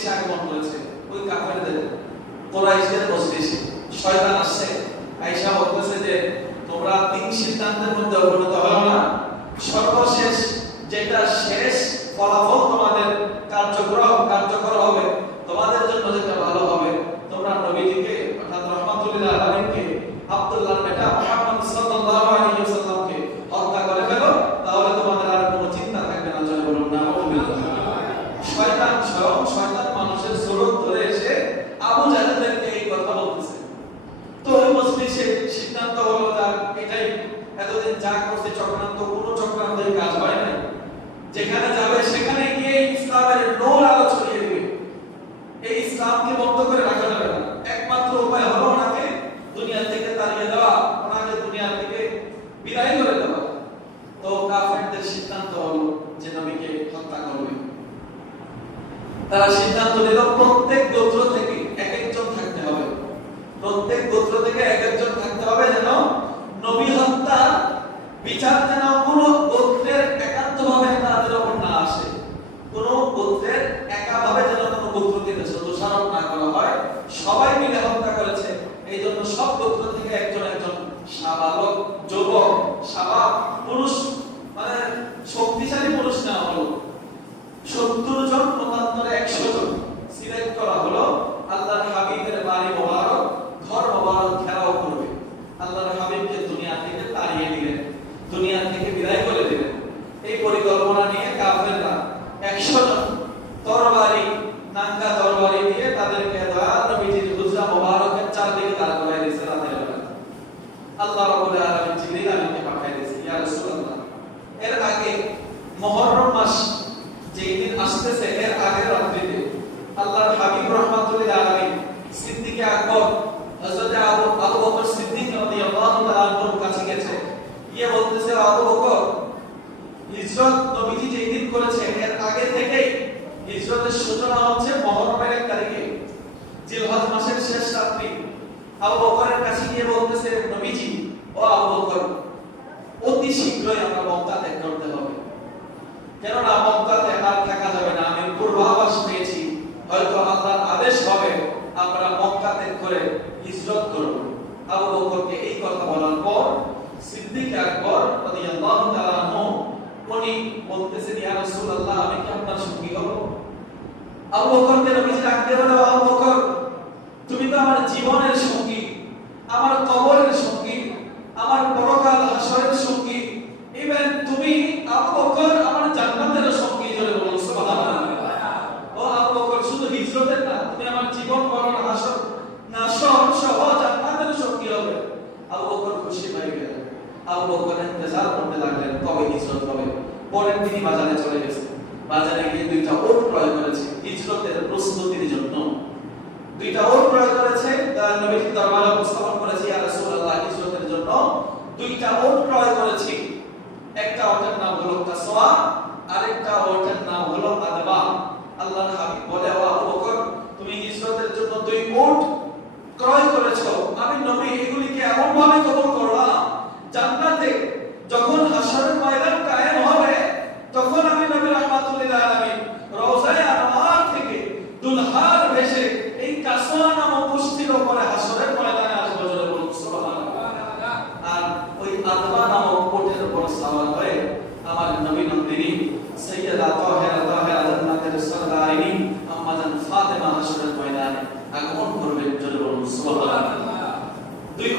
মজলিসে আগমন করেছে ওই কাফেরদের শয়তান আসছে। আয়েশা বলতেছে যে, তোমরা তিন সিদ্ধান্তের মধ্যে অবনত না। সর্বশেষ যেটা শেষ ফলাফল তোমাদের কার্যক্রম কার্যকর হবে। তোমাদের জন্য যেটা ভালো হবে তোমরা নবীজিকে অর্থাৎ রহমাতুল্লাহ আলাইহিকে আব্দুল্লাহর বেটা মুহাম্মদ সাল্লাল্লাহু আলাইহি ওয়াসাল্লামকে হত্যা করে ফেলো তাহলে তোমাদের আর কোনো চিন্তা থাকবে না জয় বলুন না শয়তান স্বয়ং শয়তান মানুষের সুরত ধরে এসে আবু জাহেলদেরকে এই কথা বলতেছে তো ওই মজলিসে সিদ্ধান্ত হলো তার এটাই এতদিন যা করছে চক্রান্ত কোনো চক্রান্তের কাজ হয় না যেখানে যাবে সেখানে গিয়ে ইসলামের নোর আলো ছড়িয়ে দিবে এই ইসলামকে বন্ধ করে রাখা যাবে না একমাত্র উপায় হলো ওনাকে দুনিয়া থেকে তাড়িয়ে দেওয়া ওনাকে দুনিয়া থেকে বিদায় করে দেওয়া তো কাফেরদের সিদ্ধান্ত হলো যে নবীকে হত্যা করবে তারা সিদ্ধান্ত নিল প্রত্যেক গোত্র থেকে এক একজন থাকতে হবে প্রত্যেক গোত্র থেকে এক একজন থাকতে হবে যেন নবী হত্যা বিচার যেন কোনো গোত্রের একান্তভাবে তাদের উপর না আসে কোন গোত্রের একাভাবে যেন কোনো গোত্রকে দোষারোপ না করা হয় সবাই মিলে হত্যা করেছে এই জন্য সব গোত্র থেকে একজন একজন সাবালক যুবক সাবা পুরুষ মানে শক্তিশালী পুরুষ নেওয়া হলো সত্তর জন মতান্তরে একশো জন সিলেক্ট করা হলো আল্লাহর হাবিবের বাড়ি মোবারক ঘর মোবারক ঘেরাও করবে হাবিবকে দুনিয়া থেকে তাড়িয়ে দিলেন, দুনিয়া থেকে বিদায় করে দিলেন। এই পরিকল্পনা নিয়ে কাফেররা একশো জন তরবারি নাঙ্গা তরবারি দিয়ে তাদেরকে দয়াল নবীজির হুজরা মোবারকের চারদিকে দাঁড় করাই দিয়েছে রাতের বেলা আল্লাহ রাব্বুল আলামিন জিবরিল আমিনকে পাঠিয়ে দিয়েছে ইয়া রাসূলুল্লাহ এর আগে মুহররম মাস যেই দিন আসতেছে এর আগের রাত্রিতে আল্লাহর হাবিব রহমাতুল্লাহ আলামিন সিদ্দিক আকবর হযরত আবু আবু বকর সিদ্দিক রাদিয়াল্লাহু তাআলা আনহুর কাছে গেছে গিয়ে বলতেছে আবু বকর হিজরত নবীজি যেই দিন করেছে এর আগে থেকেই হিজরতের সূচনা হচ্ছে মুহররমের এক তারিখে জিলহজ মাসের শেষ রাত্রি আবু বকরের কাছে গিয়ে বলতেছে, নবীজি, ও আবু বকর, অতি শীঘ্রই আমরা মক্কা ত্যাগ করতে হবে। কেননা মক্কাতে আর থাকা যাবে না। আমি পূর্বাভাস পেয়েছি, হয়তো আল্লাহর আদেশ হবে, আমরা মক্কা ত্যাগ করে হিজরত করব। আবু বকরকে এই কথা বলার পর সিদ্দিক আকবর রাদিয়াল্লাহু তাআলা আনহু, উনি বলতেছেন, ইয়া রাসূলুল্লাহ, আমি কি আপনার সঙ্গী হব? আবু বকরকে নবীজি ডাকতে বলে আবু বকর, তুমি তো আমার জীবনের আমার কবরের সঙ্গী, আমার পরকাল হাসরের সঙ্গী ইভেন তুমি আবু বকর আমার জান্নাতের সঙ্গী জোরে বলো, সুবহানাল্লাহ। ও আবু বকর, শুধু হিজরতের না, তুমি আমার জীবন, মরণ হাসর নাসর সহ জান্নাতের সঙ্গী হবে। আবু বকর খুশি হয়ে গেলেন আবু বকর ইন্তজার করতে লাগলেন, কবে হিজরত হবে? পরের দিনই বাজারে চলে গেছে। বাজারে গিয়ে দুইটা ওট ক্রয় করেছে, হিজরতের প্রস্তুতির জন্য। দুইটা ওর প্রয়োগ করেছে, তারা নবীজি দরবারে উপস্থাপন করেছে, ইয়া রাসূলুল্লাহ ইজ্জতের জন্য। দুইটা ওর প্রয়োগ করেছি। একটা ওটার নাম হলো তাসওয়া, আরেকটা ওটার নাম হলো আদবা। আল্লাহর হাবিব বলে ওয়া বকর, তুমি ইজ্জতের জন্য দুই উট ক্রয় করেছ। আমি নবী, এগুলিকে এমন ভাবে কবুল করলাম, জান্নাতে যখন হাসরের ময়দান কায়েম হবে, তখন আমি নবী রাহমাতুল্লিল আলামিন রওজায়ে আনোয়ার থেকে দুলহা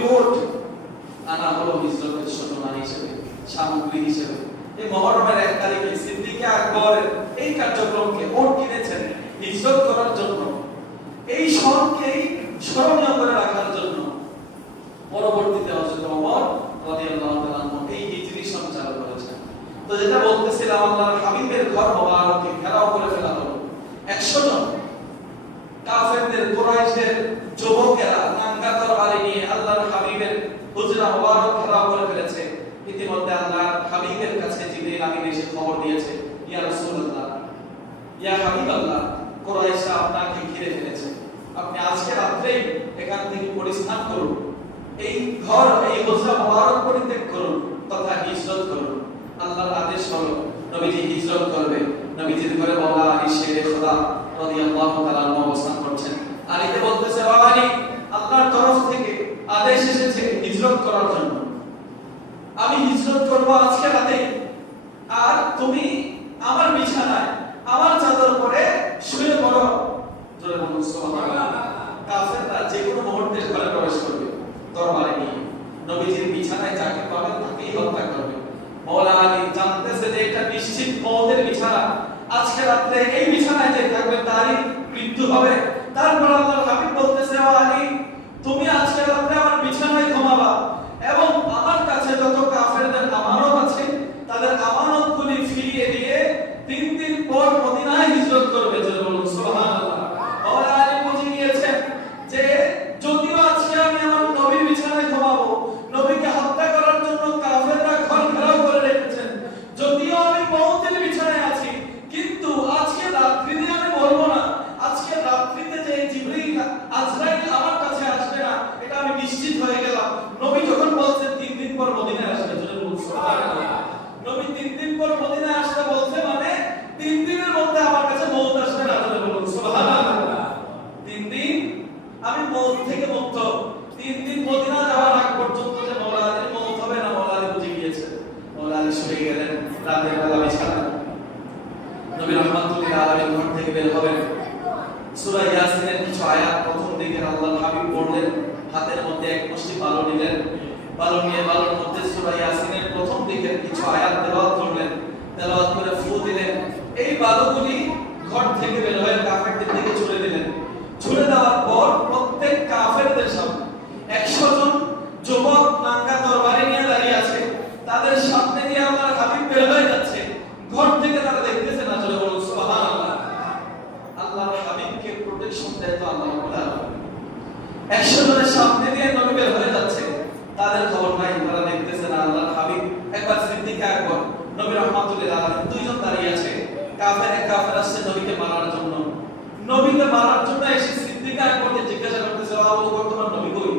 কোট আনা হলো হিজরতের সূচনা হিসেবে, সামগ্রী হিসেবে। এই মহরমের এক তারিখে সিদ্দিকে আকবর এই কার্যক্রমকে ওট কিনেছেন হিজরত করার জন্য। এই সনকেই স্মরণীয় করে রাখার জন্য। পরবর্তীতে হযরত ওমর রাদিয়াল্লাহু তাআলা এই হিজরি সন চালু করেছেন। তো যেটা বলতেছিলাম, আল্লাহর হাবিবের ঘর মোবারককে ঘেরাও করে ফেলা হলো। 100 জন কাফেরদের কুরাইশের যুবকেরা নিয়ে আল্লাহর হাবিবের হুজরা মোবারক করে ফেলেছে। ইতিমধ্যে আল্লাহর হাবিবের কাছে জিবরিল আমিন এসে খবর দিয়েছে, ইয়া রাসূলুল্লাহ, ইয়া হাবিবাল্লাহ আপনাকে ঘিরে ফেলেছে। আপনি আজকে রাত্রেই এখান থেকে পরিস্থান করুন। এই ঘর, এই হুজরা মোবারক পরিত্যাগ করুন তথা হিজরত করুন। আল্লাহর আদেশ হলো, নবীজি হিজরত করবে। নবীজির ঘরে মাওলা আলী শেরে খোদা রাদিয়াল্লাহু তাআলা অবস্থান করছেন। আলীকে বলতেছে বাবা আলী আল্লাহর তরফ থেকে আদেশ এসেছে হিজরত করার জন্য। আমি হিজরত করব আজকে রাতে। আর তুমি আমার বিছানায়, আমার চাদর পরে শুয়ে পড়ো। জোরে বলুন, সুবহানাল্লাহ। কাফেররা যে কোনো মুহূর্তে ঘরে প্রবেশ করবে তরবারি নিয়ে নবীজির বিছানায় যাকে পাবে তাকেই হত্যা করবে। মৌলা আলী জানতেছে যে এটা নিশ্চিত মৌতের বিছানা। আজকে রাত্রে এই বিছানায় যে থাকবে, তারই মৃত্যু হবে। তারপর আল্লাহর হাবিব বলতেছে, ও আলী, তুমি আজকে রাতে আমার বিছানায় ঘুমাবা এবং আমার কাছে যত কাফেরদের আমানত আছে তাদের আমানতগুলি ফিরিয়ে দিয়ে তিন দিন পর মদিনায় হিজরত করবে যে বলুন সুবহানাল্লাহ মৌলা আলী বুঝে গিয়েছেন যে যদিও আজকে আমি আমার নবীর বিছানায় ঘুমাবো নবীকে হত্যা করার জন্য কাফেররা ঘর ঘেরাও করে রেখেছেন যদিও আমি মৌতের বিছানায় আছি কিন্তু আজকে রাত্রিতে আমি বলব না আজকে রাত্রিতে যে জিবরিল আজরাইল আমার কাছে আসবে না এটা আমি নিশ্চিত হয়ে গেলাম নবী যখন বলছেন তিন দিন পর মদিনায় আসবে জোরে বলুন সুবহানাল্লাহ নবী তিন দিন পর মদিনায় আসতে বলছে মানে তিন দিনের মধ্যে আমার কাছে মৌত আসবে না জোরে বলুন সুবহানাল্লাহ তিন দিন আমি মৌত থেকে মুক্ত তিন দিন মদিনা যাওয়ার আগ পর্যন্ত যে মৌলা আলীর মৌত হবে না মৌলা আলী বুঝে গিয়েছে মৌলা আলী শুয়ে গেলেন রাতের বেলা বিছানা নবী রহমাতুল্লাহ আলাইহি ঘর থেকে বের হবেন। সূরা ইয়াসিনের কিছু আয়াত প্রথম দিকে আল্লাহর হাবিব পড়লেন হাতের মধ্যে এক মুষ্টি বালু নিলেন। বালু নিয়ে বালুর মধ্যে সূরা ইয়াসিনের প্রথম দিকের কিছু আয়াত তেলাওয়াত করলেন। তেলাওয়াত করে ফু দিলেন। এই বালুগুলি ঘর থেকে বের হয়ে কাফেরদের দিকে ছুড়ে দিলেন। ছুড়ে দেওয়ার পর প্রত্যেক কাফেরদের সামনে একশো জন যুবক নাঙ্গা তরবারি নিয়ে দাঁড়িয়ে আছে তাদের সামনে দিয়ে আমার হাবিব বের হয়ে যাচ্ছে ঘর থেকে তারা দেখতেছে না চলে বলুন সুবহানাল্লাহ আল্লাহর হাবিবকে প্রোটেকশন দেয় তো আল্লাহ রাব্বুল আলামিন একশো জনের সামনে দিয়ে নবী বের হয়ে যাচ্ছে তাদের খবর নাই তারা দেখতেছে না আল্লাহর হাবিব একবার সিদ্দিক আকবর নবী রহমাতুল্লাহ আলাইহি দুইজন দাঁড়িয়ে আছে কাফের এক কাফের আসছে নবীকে মারার জন্য নবীকে মারার জন্য এসে সিদ্দিক আকবরকে জিজ্ঞাসা করতেছে, আবু বকর, তোমার নবী কই?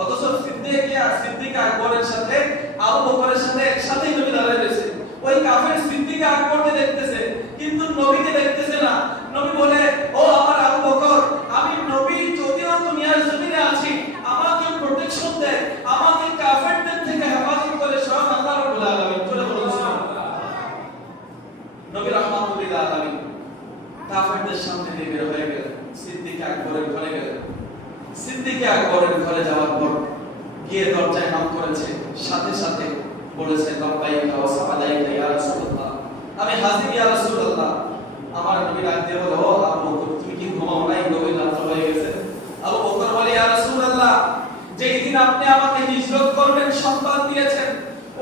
অথচ সিদ্দিক আর সিদ্দিক আকবরের সাথে, আবু বকরের সাথে একসাথেই নবী দাঁড়িয়ে রয়েছে। ওই কাফের সিদ্দিক আকবরকে দেখতেছে, কিন্তু নবীকে দেখতেছে না। নবী বলে, ও আমার আবু বকর আমি নবী যদিও দুনিয়ার জমিনে আছি আমাকে প্রোটেকশন দেয় আমাকে কাফেরদের থেকে হেফাজত করে স্বয়ং আল্লাহ রাব্বুল আলামিন চলে বলুন সুবহানাল্লাহ। নবী রহমাতুল্লাহ আলামিন কাফেরদের সামনে দিয়ে বের হয়ে গেলেন সিদ্দিক আকবরের ঘরে গেলেন সিদ্দিক আকবরের ঘরে যাওয়ার পর গিয়ে দরজায় নক করেছে সাথে সাথে বলেছে লব্বাইকা ওয়া সাআদাইকা ইয়া রাসূলুল্লাহ। আমি হাজির, ইয়া রাসূলুল্লাহ। আমার নবী ডাক বলে, ও আবু তুমি কি ঘুমাও নাই? গভীর রাত হয়ে গেছে। আবু বকর বলে, ইয়া রাসূলুল্লাহ যেই দিন আপনি আমাকে হিজরত করবেন সংবাদ দিয়েছেন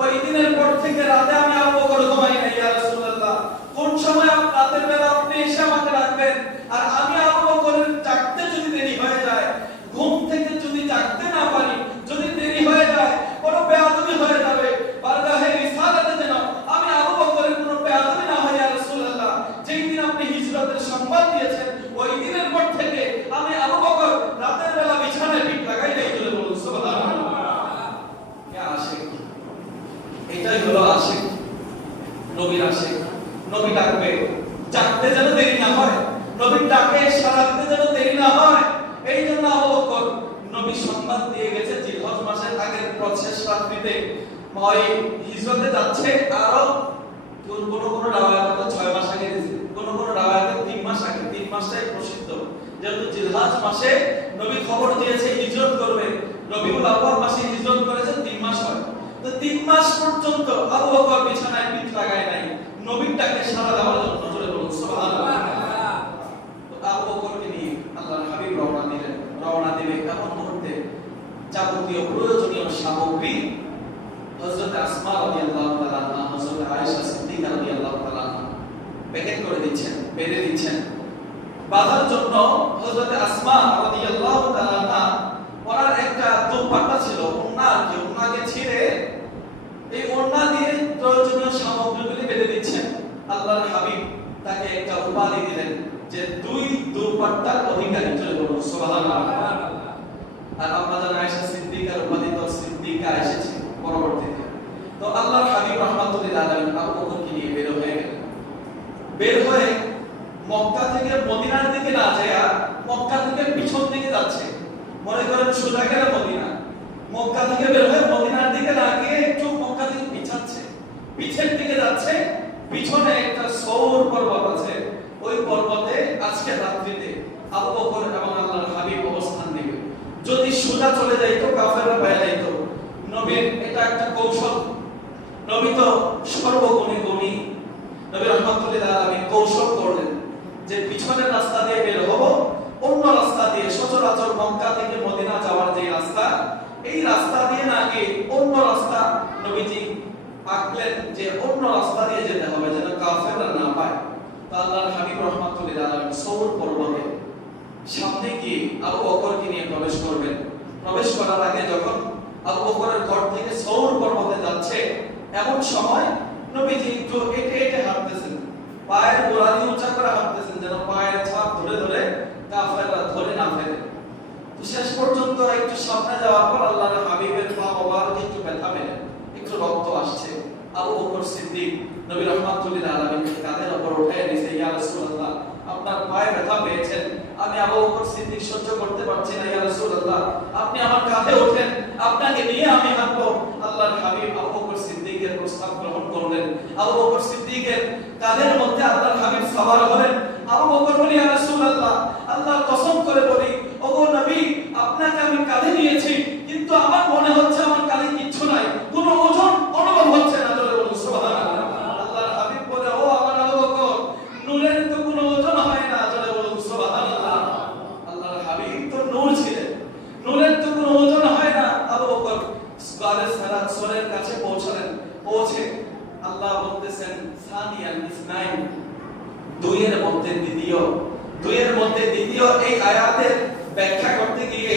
ওই দিনের পর থেকে রাতে আমি আবু বকর ঘুমাই নাই, ইয়া রাসূলুল্লাহ। কোন সময় রাতের বেলা আপনি এসে আমাকে ডাকবেন? আর আমি আবু বকরের জাগতে যদি দেরি হয়ে যায়, ঘুম থেকে যদি জাগতে না পারি, যদি দেরি হয়ে যায়, কোনো বেয়াদবি হয়ে যাবে, বারগাহে রিসালাতে যেন আমি আবু বকরের কোনো বেয়াদবি না হয়, ইয়া রাসূলুল্লাহ, যেই দিন আপনি হিজরতের সংবাদ দিয়েছেন, ওই দিনের পর থেকে আমি আবু বকর রাতের বেলা বিছানায় পিঠ লাগাই নাই চলে বলুন, সুবহানাল্লাহ। আশিক, এটাই হলো আশিক, নবীর আশিক, নবী ডাকবে, জাগতে যেন দেরি না হয় নবীর ডাকে সারা দিতে যেন দেরি না হয় এই জন্য আবু বকর নবী সংবাদ দিয়ে গেছে জিলহজ মাসের আগের প্রসেস রাত্রিতে ওই হিজরতে যাচ্ছে কোন কোন কোন রাওয়ায়াতে ছয় মাস আগে দিয়েছে কোন কোন রাওয়ায়াতে তিন মাস আগে তিন মাসটাই প্রসিদ্ধ। যেহেতু জিলহাজ মাসে নবী খবর দিয়েছে হিজরত করবে। রবিউল আউয়াল মাসে হিজরত করেছে তিন মাস হয়। তো তিন মাস পর্যন্ত আবু বকর বিছানায় পিঠ লাগায় নাই। নবীর ডাকে সাড়া দেওয়ার জন্য জোরে বলুন সুবহানাল্লাহ। আবু বকরকে নিয়ে আল্লাহর হাবিব রওনা দিলেন। রওনা দিবে এমন মুহূর্তে যাবতীয় প্রয়োজনীয় সামগ্রী হযরত আসমা রাদিয়াল্লাহু তাআলা হযরত আয়েশা সিদ্দিকা রাদিয়াল্লাহু তাআলা প্যাকেট করে দিচ্ছেন, বেঁধে দিচ্ছেন। বাঁধার জন্য হযরত আসমা রাদিয়াল্লাহু তাআলা ওনার একটা দোপাট্টা ছিল আর কি ওন্নাকে ছিঁড়ে এই ওন্না দিয়ে প্রয়োজনীয় সামগ্রীগুলি বেঁধে দিচ্ছেন। আল্লাহর হাবিব তাকে একটা উপাধি দিলেন যে দুই দুপাট্টার অধিকারী চলে বলুন সুবহানাল্লাহ। আর আমাদের আয়েশা সিদ্দিকার উপাধি তো সিদ্দিকা এসেছে পরবর্তীতে। তো আল্লাহর হাবিব রহমাতুল্লাহ আলাইহি আবু বকরকে নিয়ে বের হয়ে গেলেন। বের হয়ে মক্কা থেকে মদিনার দিকে না যায় মক্কা থেকে পিছন দিকে যাচ্ছে। মনে করেন সোজা গেলে মদিনা। মক্কা থেকে বের হয়ে মদিনার দিকে না গিয়ে একটু মক্কা থেকে পিছাচ্ছে। পিছের দিকে যাচ্ছে। পিছনে একটা সৌর পর্বত আছে। ওই পর্বতে আজকে রাত্রিতে আবু বকর এবং আল্লাহর হাবিব অবস্থান যদি সোজা চলে যাইতো কাফেররা পেয়ে যাইতো নবীর এটা একটা কৌশল। নবী তো সর্বগুণী গুণী। নবী রহমতুল্লাহ আলামিন কৌশল করলেন যে পিছনের রাস্তা দিয়ে বের হব, অন্য রাস্তা দিয়ে সচরাচর মক্কা থেকে মদিনা যাওয়ার যে রাস্তা, এই রাস্তা দিয়ে না গিয়ে অন্য রাস্তা নবীজি আঁকলেন যে অন্য রাস্তা দিয়ে যেতে হবে যেন কাফেররা না পায়। তা আল্লাহর হাবিব রহমতুল্লাহ আলামিন সৌর পর্বতে সামনে গিয়ে আবু বকরকে নিয়ে প্রবেশ করবেন। প্রবেশ করার আগে যখন আবু বকরের ঘর থেকে সৌর পর্বতে যাচ্ছে, এমন সময় নবীজি একটু এটে এটে হাঁটতেছেন। পায়ের গোড়ালি উঁচা করে হাঁটতেছেন যেন পায়ের ছাপ ধরে ধরে কাফেররা ধরে না ফেলে। শেষ পর্যন্ত একটু সামনে যাওয়ার পর আল্লাহর হাবিবের পা মোবারক একটু ব্যথা পেলেন একটু রক্ত আসছে। আবু বকর সিদ্দিক নবী রহমাতুল্লাহ আলামিন কাঁধের উপর উঠে নিছে ইয়া রাসূলুল্লাহ, আপনার পায়ে ব্যথা পেয়েছেন। আমি আবু বকর সিদ্দিক সহ্য করতে পারছি না, ইয়া রাসূলুল্লাহ। আপনি আমার কাঁধে ওঠেন, আপনাকে নিয়ে আমি হাঁটবো। আল্লাহর হাবিব আবু বকর সিদ্দিকের প্রস্তাব গ্রহণ করলেন। আবু বকর সিদ্দিকের কাঁধের মধ্যে আল্লাহর হাবিব সওয়ার হলেন। আবু বকর বলি, ইয়া রাসূলুল্লাহ, আল্লাহর কসম করে বলি, ওগো নবী, আপনাকে আমি কাঁধে নিয়েছি, কিন্তু আমার মনে হচ্ছে আমার কাঁধে কিচ্ছু নাই কোনো ওজন অনুভব হচ্ছে না জোরে বলুন সুবহানাল্লাহ আল্লাহর হাবিব বলে ও আমার আবু বকর নূরের তো কোনো ওজন হয় না জোরে বলুন সুবহানাল্লাহ আল্লাহর হাবিব তো নূর ছিলেন নূরের তো কোনো ওজন হয় না আবু বকর গালের সারাত সরের কাছে পৌঁছালেন পৌঁছে আল্লাহ বলতেছেন সানিয়াল ইসনাইন দুইয়ের মধ্যে দ্বিতীয় দুইয়ের মধ্যে দ্বিতীয় এই আয়াতের ব্যাখ্যা করতে গিয়ে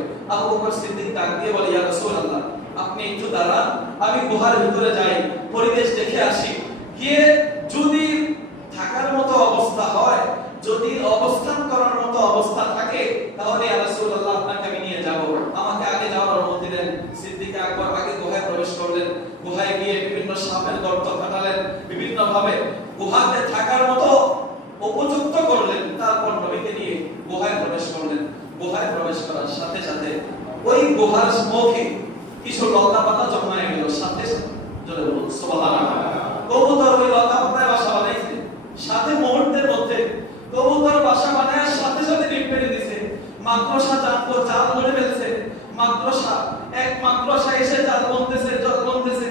আপনি একটু দাঁড়ান, আমি গুহার ভিতরে যাই, পরিবেশ দেখে আসি। গিয়ে যদি থাকার মতো অবস্থা হয়, যদি অবস্থান করার মতো অবস্থা থাকে, তাহলে রাসূলুল্লাহ, আপনাকে আমি নিয়ে যাব। আমাকে আগে যাওয়ার অনুমতি দেন। সিদ্দিক আকবর আগে গুহায় প্রবেশ করলেন। গুহায় গিয়ে বিভিন্ন সাপের গর্ত কাটালেন বিভিন্ন ভাবে গুহাতে থাকার মতো উপযুক্ত করলেন। তারপর নবীকে নিয়ে গুহায় প্রবেশ করলেন। গুহায় প্রবেশ করার সাথে সাথে ওই গুহার মুখে কিছু লতা পাতা জমায়ে গেল সাথে সুবহানাল্লাহ। কবুতর ওই লতা পাতায় বাসা বানাইছে। সাথে মুহূর্তের মধ্যে কবুতর বাসা বানায় সাথে সাথে ডিম পেড়ে দিছে। মাকড়সা জানতো জাল ধরে ফেলছে। মাকড়সা এক মাকড়সা এসে জাল বলতেছে জাল বলতেছে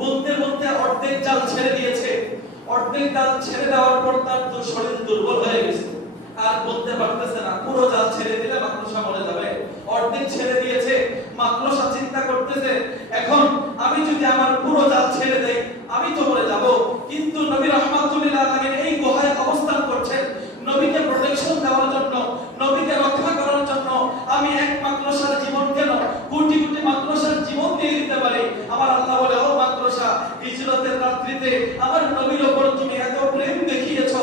বলতে বলতে অর্ধেক জাল ছেড়ে দিয়েছে। অর্ধেক জাল ছেড়ে দেওয়ার পর তার তো শরীর দুর্বল হয়ে গেছে। আর বলতে পারতেছে না, পুরো জাল ছেড়ে দিলে মাকড়সা মরে যাবে। ছেড়ে দিয়েছে। মাকড়সা চিন্তা করতেছে এখন আমি যদি আমার পুরো জাল ছেড়ে দেই আমি তো মরে যাব কিন্তু নবী রহমাতুল্লাহ আলামিন এই গুহায় অবস্থান করছেন নবীকে প্রোটেকশন দেওয়ার জন্য নবীকে রক্ষা করার জন্য আমি এক মাকড়সার জীবন কেন কোটি কোটি মাকড়সার জীবন দিয়ে দিতে পারি আমার আল্লাহ বলে ও মাকড়সা হিজরতের রাত্রিতে আমার নবীর উপর তুমি এত প্রেম দেখিয়েছো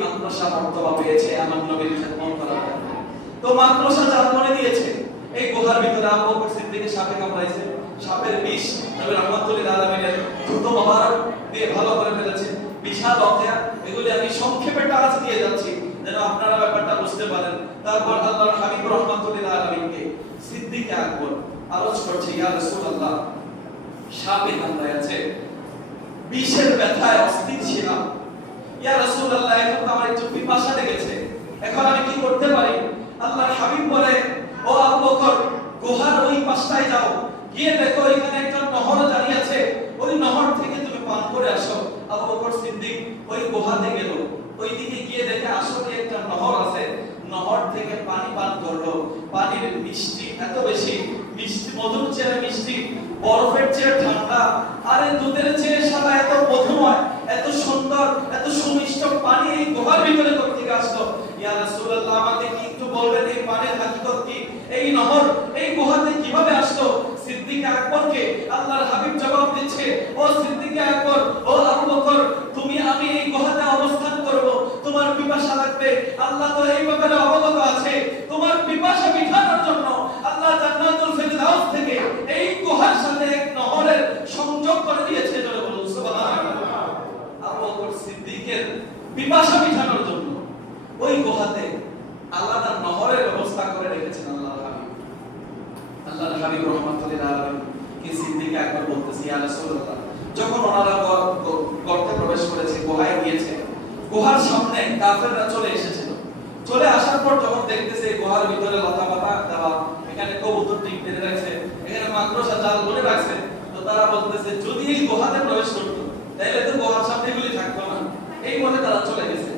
মাদ্রাসা মর্তবা পেয়েছে আমার নবীর খেদমত করার জন্য তো মাদ্রাসা চার করে দিয়েছে এই গুহার ভিতরে আবু বকর সিদ্দিকের সাপে কামড়াইছে সাপের বিষ নবী রহমাতুল্লাহ আলামিনের দ্রুত মোবারক দিয়ে ভালো করে ফেলেছে এগুলি আমি সংক্ষেপে টাচ দিয়ে যাচ্ছি, যেন আপনারা ব্যাপারটা বুঝতে পারেন। তারপর আল্লাহর হাবিব রহমাতুল্লাহ আলামিনকে সিদ্দিক আকবর আলোচ করছে, ইয়া রাসূলুল্লাহ সাপে কামড়ায় আছে। বিষের ব্যথায় অস্থির ছিলাম ইয়া রাসূলুল্লাহ, এখন আমার একটু পিপাসা লেগেছে। এখন আমি কি করতে পারি? আল্লাহর হাবিব বলে, ও আবু গুহার ওই পাশটায় যাও। গিয়ে দেখো, এখানে একটা নহর দাঁড়িয়ে আছে। ওই নহর থেকে তুমি পান করে আসো। আবু বকর সিদ্দিক ওই গুহাতে গেল। ওই দিকে গিয়ে দেখে আসলে একটা নহর আছে। নহর থেকে পানি পান করল। পানির মিষ্টি এত বেশি। মিষ্টি, মধুর চেয়ে মিষ্টি, বরফের চেয়ে ঠান্ডা। আরে দুধের চেয়ে সাদা, এত মধুময়, এত সুন্দর, এত সুমিষ্ট পানি এই গুহার ভিতরে কোথা থেকে আসলো? ইয়া রাসূলুল্লাহ, আমাকে কি একটু বলবেন এই পানির হাকিকত কি? এই নহর এই গুহাতে কীভাবে আসলো? সিদ্দিক আকবরকে আল্লাহর হাবিব জবাব দিচ্ছে, ও সিদ্দিক আকবর ও আবু বকর তুমি আমি এই গুহাতে অবস্থান করব তোমার পিপাসা লাগবে আল্লাহ তো এই ব্যাপারে অবগত আছে। তোমার পিপাসা মিটানোর জন্য আল্লাহ জান্নাতুল ফেরদাউস থেকে এই গুহার সাথে এক নহরের সংযোগ করে দিয়েছে জোরে বলুন, সুবহানাল্লাহ। আবু বকর সিদ্দিকের পিপাসা মিটানোর জন্য ওই গুহাতে আল্লাহ তার নহরের ব্যবস্থা করে রেখেছেন, আল্লাহর হাবিব। আল্লাহর হাবিব রহমাতুল্লাহ আলাইহি কি সিদ্দিক একবার বলতেছি, ইয়া রাসূলুল্লাহ, যখন ওনারা গর্তে প্রবেশ করেছে, গুহায় গিয়েছে, গুহার সামনে কাফেররা চলে এসেছিল চলে আসার পর যখন দেখতেছে গোহার ভিতরে লতা পাতা দেওয়া এখানে কবুতর টিক বেঁধে রাখছে এখানে মাদ্রাসা জাল বলে রাখছে তো তারা বলতেছে যদি এই গুহাতে প্রবেশ করতো তাহলে তো গুহার সামনে এগুলি থাকতো না এই বলে তারা চলে গেছে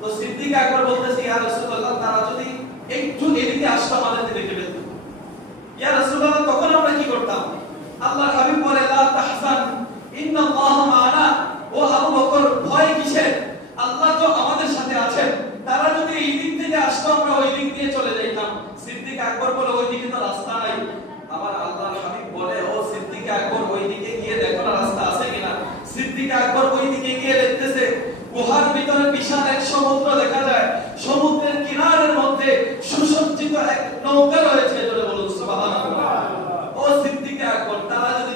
তো সিদ্দিক একবার বলতেছে ইয়া রাসূলুল্লাহ তারা যদি একটু এদিকে আসতো আমাদেরকে দেখে ফেলতো ইয়া রাসূলুল্লাহ তখন আমরা কি করতাম আল্লাহর হাবিব বলে লা তাহজান ইন্নাল্লাহ মা'ানা ও আবু বকর ভয় কিসের আল্লাহ তো আমাদের সাথে আছেন তারা যদি এই দিক থেকে আসতো আমরা ওই দিক দিয়ে চলে যাইতাম সিদ্দিক আকবর বলে ওই দিকে তো রাস্তা নাই আবার আল্লাহর হাবিব বলে ও সিদ্দিক আকবর ওই দিকে গিয়ে দেখো না রাস্তা আছে কিনা সিদ্দিক আকবর ওই দিকে গিয়ে দেখতেছে গুহার ভিতরে বিশাল এক সমুদ্র দেখা যায় সমুদ্রের কিনারের মধ্যে সুসজ্জিত এক নৌকা রয়েছে জোরে বলুন সুবহানাল্লাহ ও সিদ্দিক আকবর তারা যদি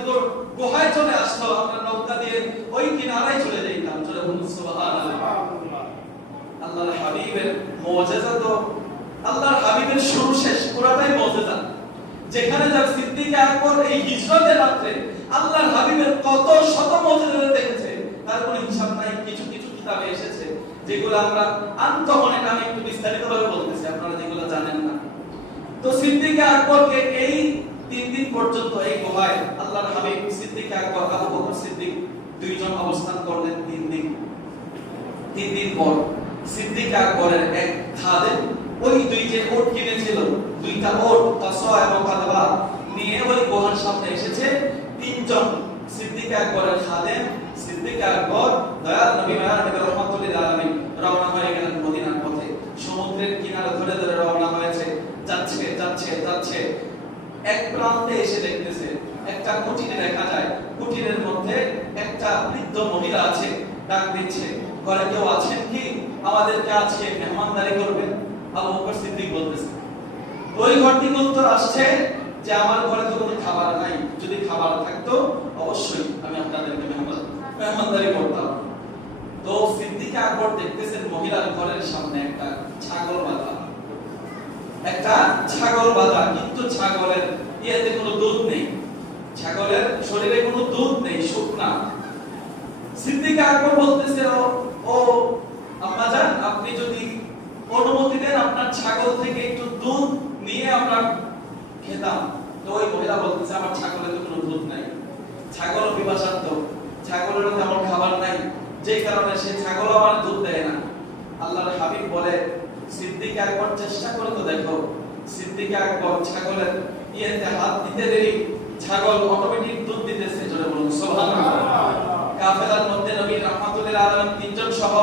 গুহায় চলে আসতো আমরা নৌকা দিয়ে ওই কিনারায় চলে যাইতাম জোরে বলুন সুবহানাল্লাহ। আল্লাহর হাবিবের মুজিজা তো, আল্লাহর হাবিবের শুরু শেষ, পুরাটাই মুজিজা। যেখানে যার আকবর এই হিজরতের রাত্রে আল্লাহর হাবিবের কত শত মুজিজা দেখেছে, তার কোনো হিসাব নাই, কিছু কিছু কিতাবে এসেছে, যেগুলো আমরা আমি একটু বিস্তারিত ভাবে বলতেছি, আপনারা যেগুলো জানেন না। তো সিদ্দিক আকবরকে এই তিন দিন পর্যন্ত এই গুহায় আল্লাহর হাবিব সিদ্দিক আকবর আবু বকর সিদ্দিক দুইজন অবস্থান করলেন তিন দিন। তিন দিন পর সিদ্দিক আকবরের এক খাদেম ওই দুই যে ওট কিনেছিল, দুইটা ওট তাসা এবং কাদবা নিয়ে ওই গুহার সামনে এসেছে। তিনজন সিদ্দিক আকবরের খাদেম সিদ্দিক আকবর, দয়াল নবী মায়া নবী রহমাতুল্লাহ আলামিন রওনা হয়ে গেলেন মদিনার পথে। সমুদ্রের কিনারে ধরে ধরে রওনা হয়েছে। যাচ্ছে যাচ্ছে যাচ্ছে। এক প্রান্তে এসে দেখতেছে, একটা কুটিরে দেখা যায়। কুটিরের মধ্যে একটা বৃদ্ধ মহিলা আছে, ডাক দিচ্ছে ঘরে কেউ আছেন কি? আমাদেরকে আজকে মেহমানদারি করবেন। আবু বকর সিদ্দিক বলতেছে, ওই উত্তর আসছে যে আমার ঘরে তো কোনো খাবার নাই। যদি খাবার থাকতো, অবশ্যই আমি আপনাদেরকে মেহমান, মেহমানদারি করতাম। তো সিদ্দিক আকবর দেখতেছেন মহিলার ঘরের সামনে একটা ছাগল বাঁধা। একটা ছাগল বাঁধা, কিন্তু ছাগলের ইয়েতে কোনো দুধ নেই। ছাগলের শরীরে কোনো দুধ নেই, শুকনা। সিদ্দিক আকবর বলতেছে, ও ও আম্মা জান আপনি যদি অনুমতি দেন আপনার ছাগল থেকে একটু দুধ নিয়ে আমরা খেতাম তো ওই মহিলা বলতেছে আমার ছাগলের তো কোনো দুধ নাই ছাগল পিপাসার্থ ছাগলেরও তেমন খাবার নাই যে কারণে সে ছাগল আমার দুধ দেয় না আল্লাহর হাবিব বলে সিদ্দিক একবার চেষ্টা করে তো দেখো সিদ্দিক একবার ছাগলের ইয়েতে হাত দিতে দেরি ছাগল অটোমেটিক দুধ দিতেছে জোরে বলুন সুবহানাল্লাহ কাফেলার মধ্যে নবী রাহমাতুল্লাহ আলাইহি তিনজন সহ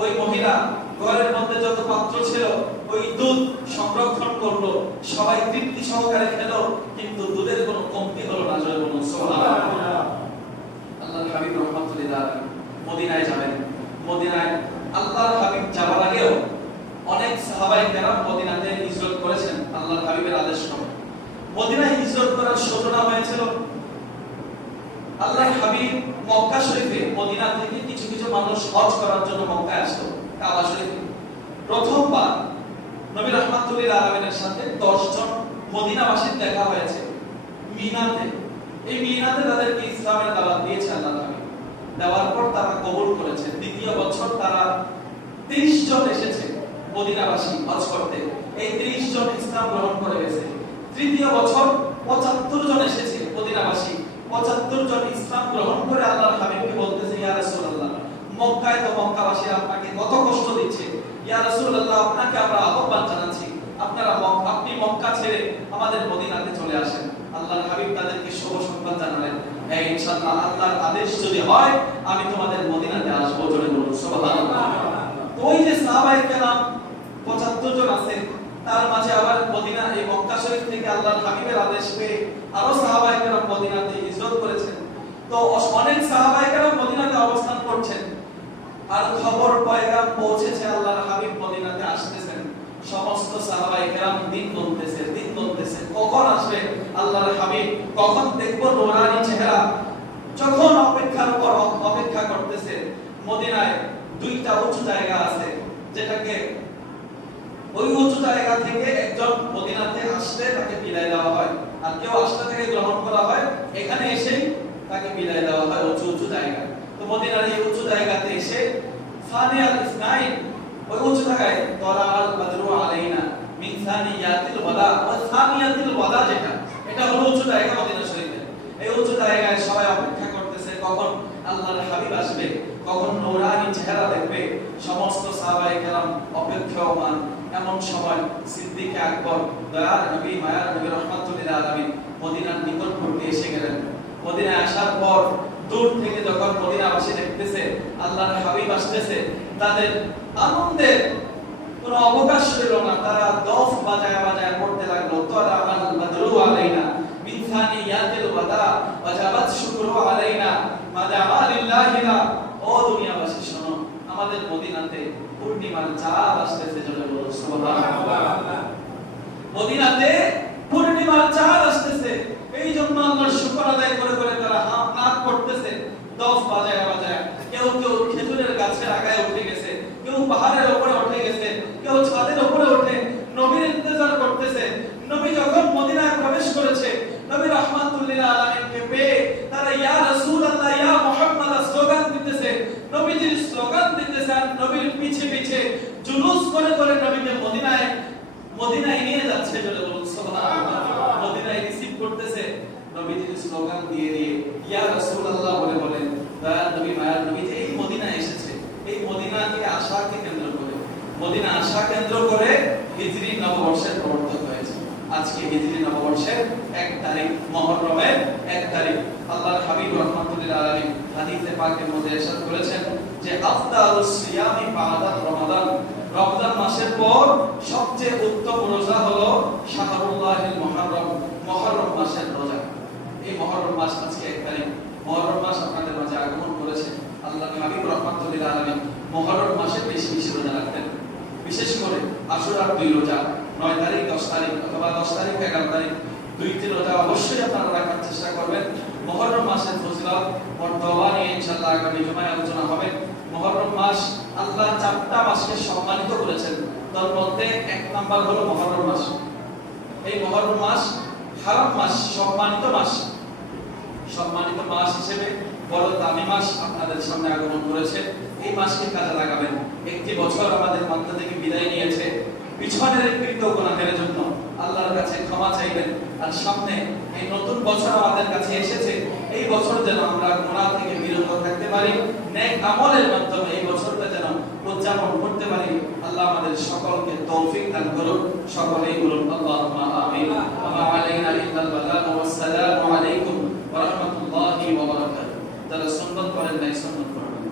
ওই মহিলা ঘরের মধ্যে যত পাত্র ছিল ওই দুধ সংরক্ষণ করল সবাই তৃপ্তি সহকারে খেলো কিন্তু দুধের কোনো কমতি হলো না জয় বলুন সুবহানাল্লাহ আল্লাহর হাবিব রহমাতুল্লাহ আলাইহি মদিনায় যাবেন মদিনায় আল্লাহর হাবিব যাওয়ার কেরাম মদিনাতে হিজরত করেছেন আল্লাহর হাবিবের আদেশ ক্রমে মদিনায় হিজরত করার সূচনা হয়েছিল, আল্লাহর হাবিব মক্কা শরীফে মদিনা থেকে কিছু কিছু মানুষ হজ করার জন্য মক্কায় আসতো, কাবা শরীফে। প্রথমবার নবী রহমাতুল্লাহ আলমিনের সাথে 10 জন মদিনাবাসীর দেখা হয়েছে মিনাতে। এই মিনাতে তাদেরকে ইসলামের দাওয়াত দিয়েছে আল্লাহ দেওয়ার পর তারা কবুল করেছে। দ্বিতীয় বছর তারা 30 জন এসেছে মদিনাবাসী হজ করতে। এই 30 জন ইসলাম গ্রহণ করে গেছে। তৃতীয় বছর 75 জন এসেছে মদিনাবাসী 75 জন ইসলাম গ্রহণ করে আল্লাহর হাবিবকে বলতেছে ইয়া রাসূলুল্লাহ মক্কায় তো মক্কাবাসী আপনাকে কত কষ্ট দিচ্ছে। ইয়া রাসূলুল্লাহ আপনাকে আমরা আহ্বান জানাচ্ছি। আপনারা আপনি মক্কা ছেড়ে আমাদের মদিনাতে চলে আসেন। আল্লাহর হাবিব তাদেরকে শুভ সংবাদ জানালেন। হ্যাঁ ইনশাআল্লাহ আল্লাহর আদেশ যদি হয় আমি তোমাদের মদিনাতে আসব জোরে বলুন। সুবহানাল্লাহ। তো ওই যে সাহাবায়ে কেরাম 75 জন আছেন। তার মাঝে আবার মদিনা, এই মক্কা শরীফ থেকে আল্লাহর হাবিবের আদেশ পেয়ে আরও সাহাবায়ে কেরাম মদিনাতে হিজরত করেছেন। তো অনেক সাহাবায়ে কেরাম মদিনাতে অবস্থান করছেন। আর খবর পয়গাম পৌঁছেছে আল্লাহর হাবিব মদিনাতে আসতেছেন। সমস্ত সাহাবায়ে কেরাম দিন গুনতেছে দিন গুনতেছে কখন আসবে আল্লাহর হাবিব? কখন দেখব নোরানি চেহারা? যখন অপেক্ষার উপর অপেক্ষা করতেছে, মদিনায় দুইটা উঁচু জায়গা আছে, যেটাকে ওই উঁচু জায়গা থেকে একজন মদিনাতে আসলে তাকে বিদায় দেওয়া হয়। আর কেউ আসলে থেকে গ্রহণ করা হয়, এখানে এসে তাকে বিদায় দেওয়া হয় উঁচু উঁচু জায়গা তো মদিনার এই উঁচু জায়গাতে এসে সানিয়াল ইসনাইন ওই উঁচু জায়গায়, তলা বদরু আলাইনা মিন সানিয়াতিল ওয়াদা ওই সানিয়াতিল ওয়াদা যেটা, এটা হলো উঁচু জায়গা মদিনা শরীফে এই উঁচু জায়গায় সবাই অপেক্ষা করতেছে কখন আল্লাহর হাবিব আসবে, কখন নূরানি চেহারা দেখবে, সমস্ত সাহাবায়ে কেরাম অপেক্ষমান এমন সময় সিদ্দিক আকবর দয়ার নবী, মায়ার নবী, রহমাতুল্লিল আলামিন মদিনার নিকটবর্তী এসে গেলেন। মদিনায় আসার পর দূর থেকে যখন মদিনাবাসী দেখতেছে, আল্লাহর হাবিব আসতেছে, তাদের আনন্দের কোনো অবকাশ রইল না। তারা দফ বাজায় বাজায় পড়তে লাগল তরা আল বদরু আলাইনা মিন সানিয়াতিল ওয়াদা, ওয়াজাবাত শুকরু আলাইনা মাদামা লিল্লাহিনা ও দুনিয়াবাসী আমাদের মদিনাতে পূর্ণিমার চাঁদ আসতেছে জলে বলো সুবহানাল্লাহ। মদিনাতে পূর্ণিমার চাঁদ আসতেছে। এই জন্য আল্লাহর শুকর আদায় করে করে তারা হাত নাক করতেছে। দফ বাজায় বাজায়। কেউ কেউ খেজুরের গাছের আগায় উঠে গেছে। কেউ পাহাড়ের উপরে উঠে গেছে। কেউ ছাদের উপরে উঠে নবীর ইন্তজার করতেছে। নবী যখন মদিনায় প্রবেশ করেছে নবী রহমাতুল্লিল আলামিনকে পেয়ে তারা ইয়া রাসূলুল্লাহ ইয়া মুহাম্মদ স্লোগান দিতেছে। নবীজির স্লোগান দিতেছে আর নবীর পিছে পিছে জুলুস করে করে নবীকে মদিনায় মদিনায় নিয়ে যাচ্ছে বলে বলুন, সুবহানাল্লাহ। মদিনায় রিসিভ করতেছে, নবীজির স্লোগান দিয়ে দিয়ে। ইয়া রাসূলুল্লাহ বলে বলে দয়ার নবী মায়ার নবী এই মদিনায় এসেছে, এই মদিনাকে আশাকে কেন্দ্র করে, মদিনা আশা কেন্দ্র করে হিজরি নববর্ষের হয়েছে আজকে হিজরি নববর্ষের এক তারিখ মহররমের এক তারিখ। আল্লাহর হাবিব রহমাতুল্লাহ আলাইহি হাদিসে পাকের মধ্যে ইরশাদ করেছেন যে আফদালুস সিয়ামি বাদা রমাদান। রমজান মাসের পর সবচেয়ে উত্তম রোজা হলো শাহরুল্লাহিল মুহররম মুহররম মাসের রোজা। এই মুহররম মাস আজকে এক তারিখ। মুহররম মাস আপনাদের মাঝে আগমন করেছে আল্লাহর হাবিব রহমাতুল্লাহ আলাইহি মুহররম মাসে বেশি বেশি রোজা রাখতেন। বিশেষ করে আশুরার দুই রোজা। নয় তারিখ, দশ তারিখ অথবা দশ তারিখ, এগারো তারিখ দুইটি রোজা অবশ্যই আপনারা রাখার চেষ্টা করবেন। মহরম মাসের ফজিলত মর্তবা নিয়ে ইনশাআল্লাহ আগামী জুমায় আলোচনা হবে। মহরম মাস আল্লাহ চারটা মাসকে সম্মানিত করেছেন। তার মধ্যে এক নাম্বার হলো মহরম মাস। এই মহরম মাস হারাম মাস, সম্মানিত মাস। সম্মানিত মাস হিসেবে বড় দামি মাস আপনাদের সামনে আগমন করেছে। এই মাসকে কাজে লাগাবেন। একটি বছর আমাদের মধ্যে থেকে বিদায় নিয়েছে। পিছনের কৃত গুনাহের জন্য। আল্লাহর কাছে ক্ষমা চাইবেন। আর সামনে এই নতুন বছর আমাদের কাছে এসেছে। এই বছর যেন আমরা গুনাহ থেকে বিরত থাকতে পারি, নেক আমলের মাধ্যমে এই বছরটা যেন উদযাপন করতে পারি। আল্লাহ আমাদের সকলকে তৌফিক দান করুন সকলেই বলুন, আল্লাহুম্মা আমিন। ওয়া আলাইনা ইল্লাল বালাগ ওয়া আসসালামু আলাইকুম ওয়া রাহমাতুল্লাহি ওয়া বারাকাতুহু। যারা সুন্নাত করেন নাই, সুন্নাত করবেন